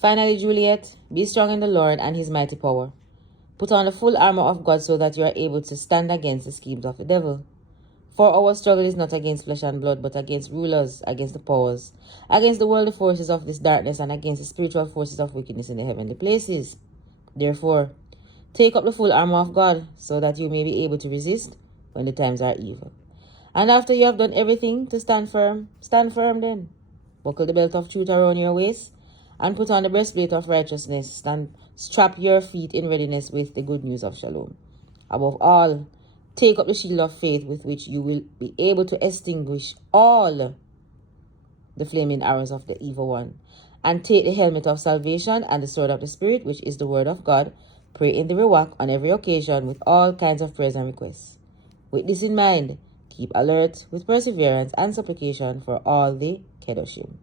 Finally, Juliet, be strong in the Lord and his mighty power. Put on the full armor of God so that you are able to stand against the schemes of the devil. For our struggle is not against flesh and blood, but against rulers, against the powers, against the worldly forces of this darkness, and against the spiritual forces of wickedness in the heavenly places. Therefore, take up the full armor of God, so that you may be able to resist when the times are evil. And after you have done everything to stand firm then. Buckle the belt of truth around your waist, and put on the breastplate of righteousness, and strap your feet in readiness with the good news of shalom. Above all, take up the shield of faith with which you will be able to extinguish all the flaming arrows of the evil one. And take the helmet of salvation and the sword of the Spirit, which is the word of God. Pray in the Ruach on every occasion with all kinds of prayers and requests. With this in mind, keep alert with perseverance and supplication for all the Kedoshim.